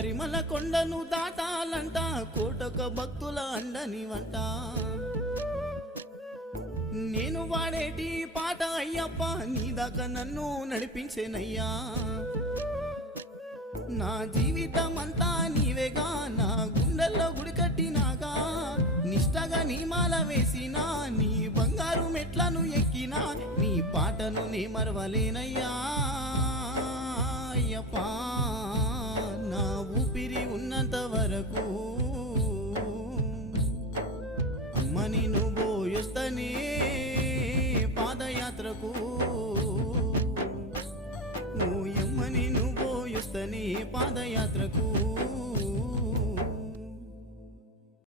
కరిమల కొండను దాటాలంట కోటొక భక్తుల అండని వంట నేను వాడేటి పాట అయ్యప్ప నీదాకా నన్ను నడిపించేనయ్యా నా జీవితం అంతా నీవేగా నా గుండెల్లో గుడి కట్టినాగా నిష్టగా నీ మాల వేసినా నీ బంగారు మెట్లను ఎక్కినా నీ పాటను నే మరవలేనయ్యా అయ్యప్ప నా ఊపిరి ఉన్నంత వరకు అమ్మని నువ్వు పోయొస్తనే పాదయాత్రకు